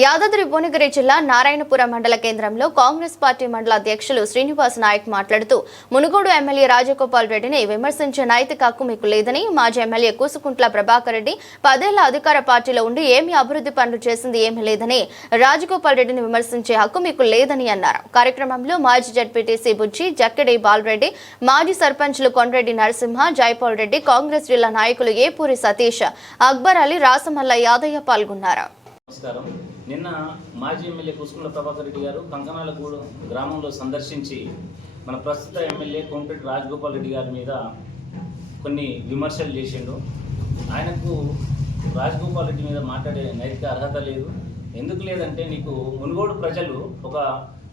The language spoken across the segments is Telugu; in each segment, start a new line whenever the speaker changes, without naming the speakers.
యాదాద్రి భువనగిరి జిల్లా నారాయణపురం మండల కేంద్రంలో కాంగ్రెస్ పార్టీ మండల అధ్యక్షులు శ్రీనివాస్ నాయక్ మాట్లాడుతూ మునుగోడు ఎమ్మెల్యే రాజగోపాల్ రెడ్డిని విమర్శించే నైతిక హక్కు మీకు లేదని మాజీ ఎమ్మెల్యే కూసుకుంట్ల ప్రభాకర్ రెడ్డి పదేళ్ళ అధికార పార్టీలో ఉండి ఏమి అభివృద్ధి పనులు చేసింది ఏమీ లేదని రాజగోపాల్ రెడ్డిని విమర్శించే హక్కు మీకు లేదని అన్నారు. కార్యక్రమంలో మాజీ జడ్పీటీసీ బుజ్జి జక్కెడి బాలరెడ్డి మాజీ సర్పంచ్లు కొండ్రెడ్డి నరసింహ జైపాల్ రెడ్డి కాంగ్రెస్ జిల్లా నాయకులు ఏపూరి సతీష్ అక్బర్ అలీ రాసమల్ల యాదయ్య పాల్గొన్నారు.
నమస్కారం. నిన్న మాజీ ఎమ్మెల్యే కుసుకుండ ప్రభాకర్ రెడ్డి గారు కంకనాలగూడు గ్రామంలో సందర్శించి మన ప్రస్తుత ఎమ్మెల్యే కోంపెట్టి రాజగోపాల్ రెడ్డి గారి మీద కొన్ని విమర్శలు చేసిండు. ఆయనకు రాజగోపాల్ రెడ్డి మీద మాట్లాడే నైతిక అర్హత లేదు. ఎందుకు లేదంటే నీకు మునుగోడు ప్రజలు ఒక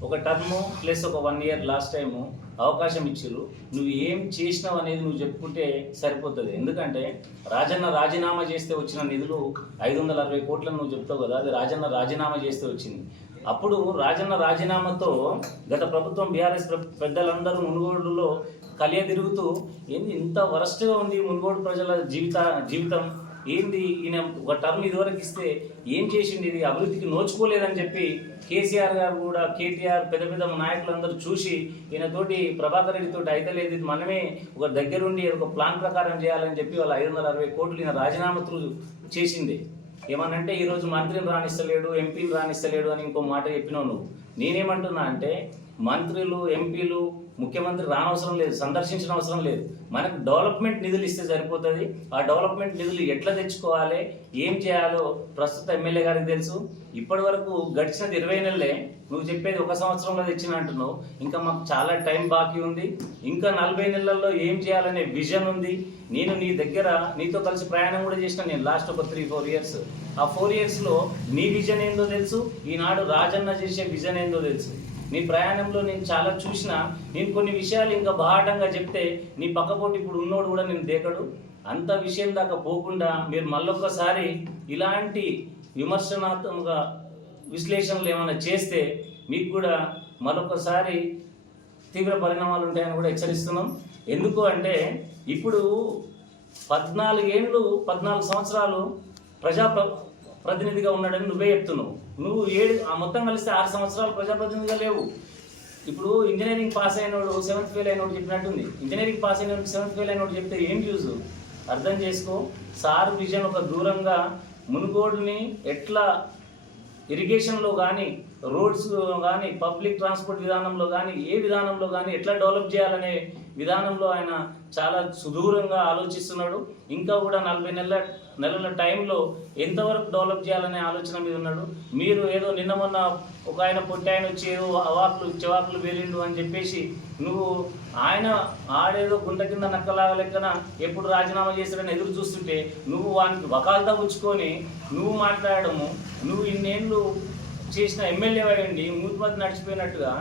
ఒక టర్మ్ ప్లస్ ఒక వన్ ఇయర్ లాస్ట్ టైము అవకాశం ఇచ్చిర్రు. నువ్వు ఏం చేసినావు అనేది నువ్వు చెప్పుకుంటే సరిపోతుంది. ఎందుకంటే రాజన్న రాజీనామా చేస్తే వచ్చిన నిధులు ఐదు వందల అరవై కోట్లను నువ్వు చెప్తావు కదా అది రాజన్న రాజీనామా చేస్తే వచ్చింది. అప్పుడు రాజన్న రాజీనామాతో గత ప్రభుత్వం బీఆర్ఎస్ పెద్దలందరూ మునుగోడులో కలియ తిరుగుతూ ఏంది ఇంత వరస్ట్గా ఉంది మునుగోడు ప్రజల జీవిత జీవితం ఏంది? ఈయన ఒక టర్మ్ ఇదివరకు ఇస్తే ఏం చేసింది ఇది? అభివృద్ధికి నోచుకోలేదని చెప్పి కేసీఆర్ గారు కూడా కేటీఆర్ పెద్ద పెద్ద నాయకులందరూ చూసి ఈయనతోటి ప్రభాకర్ రెడ్డితో అయితే లేదు. ఇది మనమే ఒక దగ్గరుండి ఒక ప్లాన్ ప్రకారం చేయాలని చెప్పి వాళ్ళ ఐదు వందల అరవై కోట్లు ఈయన రాజీనామా త్రూ చేసింది ఏమనంటే ఈరోజు మంత్రిని రాణిస్తలేడు ఎంపీని రాణిస్తలేడు అని ఇంకో మాట చెప్పినావు నువ్వు. నేనేమంటున్నా అంటే మంత్రులు ఎంపీలు ముఖ్యమంత్రి రానవసరం లేదు సందర్శించిన అవసరం లేదు. మనకు డెవలప్మెంట్ నిధులు ఇస్తే సరిపోతుంది. ఆ డెవలప్మెంట్ నిధులు ఎట్లా తెచ్చుకోవాలి? ఏం చేయాలో ప్రస్తుత ఎమ్మెల్యే గారికి తెలుసు. ఇప్పటి వరకు గడిచినది ఇరవై నెలలే. నువ్వు చెప్పేది ఒక సంవత్సరంలో తెచ్చిన అంటున్నావు. ఇంకా మాకు చాలా టైం బాకీ ఉంది. ఇంకా నలభై నెలల్లో ఏం చేయాలనే విజన్ ఉంది. నేను నీ దగ్గర నీతో కలిసి ప్రయాణం కూడా చేసిన నేను లాస్ట్ ఒక త్రీ ఫోర్ ఇయర్స్. ఆ ఫోర్ ఇయర్స్లో నీ విజన్ ఏందో తెలుసు. ఈనాడు రాజన్న చేసే విజన్ ఏందో తెలుసు. నీ ప్రయాణంలో నేను చాలా చూసిన నేను కొన్ని విషయాలు ఇంకా బాహటంగా చెప్తే నీ పక్కపోటి ఇప్పుడు ఉన్నోడు కూడా నేను దేకడు? అంత విషయం దాకా పోకుండా మీరు మళ్ళొక్కసారి ఇలాంటి విమర్శనాత్మక విశ్లేషణలు ఏమైనా చేస్తే మీకు కూడా మరొకసారి తీవ్ర పరిణామాలు ఉంటాయని కూడా హెచ్చరిస్తున్నాం. ఎందుకు అంటే ఇప్పుడు పద్నాలుగేళ్ళు పద్నాలుగు సంవత్సరాలు ప్రజా ప్రతినిధిగా ఉన్నాడని నువ్వే చెప్తున్నావు. నువ్వు ఏడు ఆ మొత్తం కలిస్తే ఆరు సంవత్సరాలు ప్రజాప్రతినిధిగా లేవు. ఇప్పుడు ఇంజనీరింగ్ పాస్ అయినోడు సెవెంత్ ఫెయిల్ అయినోడు చెప్పినట్టుంది. ఇంజనీరింగ్ పాస్ అయినోడు సెవెంత్ ఫెయిల్ అయినోడు చెప్తే ఏం యూజ్ అర్థం చేసుకో. సార్ విజన్ ఒక దూరంగా మునుగోడుని ఎట్లా ఇరిగేషన్లో కానీ రోడ్స్ కానీ పబ్లిక్ ట్రాన్స్పోర్ట్ విధానంలో కానీ ఏ విధానంలో కానీ ఎట్లా డెవలప్ చేయాలనే విధానంలో ఆయన చాలా సుదూరంగా ఆలోచిస్తున్నాడు. ఇంకా కూడా నలభై నెలల నెలల టైంలో ఎంతవరకు డెవలప్ చేయాలనే ఆలోచన మీద ఉన్నాడు. మీరు ఏదో నిన్న మొన్న ఒక ఆయన పొట్టి ఆయన వచ్చి ఏదో అవాకులు చెవాకులు వేలిండు అని చెప్పేసి నువ్వు ఆయన ఆడేదో గుంట కింద నక్కలాగా లెక్కన ఎప్పుడు రాజీనామా చేశాడని ఎదురు చూస్తుంటే నువ్వు వానికి వకాలతా ఉంచుకొని నువ్వు మాట్లాడము నువ్వు ఇన్నేళ్ళు చేసిన ఎమ్మెల్యే అయ్యండి మూతిమతి నడిచిపోయినట్టుగా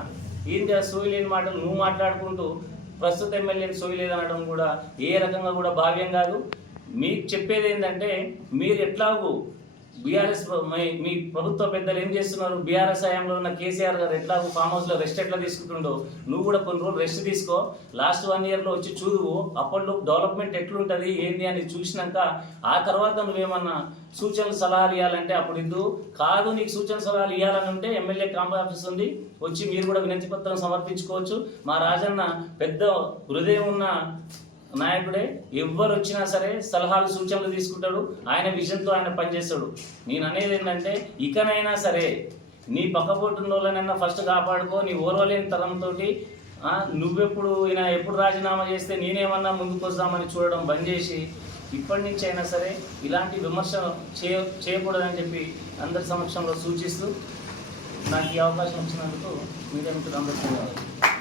ఏంటి ఆ సోయలేని మాటలు నువ్వు మాట్లాడుకుంటూ ప్రస్తుత ఎమ్మెల్యేని సోయి లేదనడం కూడా ఏ రకంగా కూడా భావ్యం కాదు. మీకు చెప్పేది ఏంటంటే మీరు ఎట్లాగూ బీఆర్ఎస్ మీ ప్రభుత్వ పెద్దలు ఏం చేస్తున్నారు? బీఆర్ఎస్ హయాంలో ఉన్న కేసీఆర్ గారు ఎట్లా ఫామ్ హౌస్లో రెస్ట్ ఎట్లా తీసుకుంటుండో నువ్వు కూడా కొన్ని రోజులు రెస్ట్ తీసుకో. లాస్ట్ వన్ ఇయర్లో వచ్చి చూడు అప్పట్లో డెవలప్మెంట్ ఎట్లుంటుంది ఏంది అని చూసినాక ఆ తర్వాత నువ్వేమన్నా సూచనలు సలహాలు ఇవ్వాలంటే అప్పుడు ఇద్దు. కాదు నీకు సూచన సలహాలు ఇవ్వాలని ఉంటే ఎమ్మెల్యే కాంప ఆఫీస్ ఉంది. వచ్చి మీరు కూడా వినతి పత్రం సమర్పించుకోవచ్చు. మా రాజన్న పెద్ద హృదయం ఉన్న నాయకుడే ఎవ్వరు వచ్చినా సరే సలహాలు సూచనలు తీసుకుంటాడు. ఆయన విజన్తో ఆయన పనిచేస్తాడు. నేను అనేది ఏంటంటే ఇకనైనా సరే నీ పక్కపోటున్న వాళ్ళనైనా ఫస్ట్ కాపాడుకో నీ ఓర్వలేని తరంతో నువ్వెప్పుడు ఈయన ఎప్పుడు రాజీనామా చేస్తే నేనేమన్నా ముందుకు వస్తామని చూడడం బంద్ చేసి ఇప్పటి నుంచి అయినా సరే ఇలాంటి విమర్శ చేయ చేయకూడదని చెప్పి అందరి సమక్షంలో సూచిస్తూ నాకు ఈ అవకాశం ఇచ్చినందుకు మీడియా మిత్రులందరికీ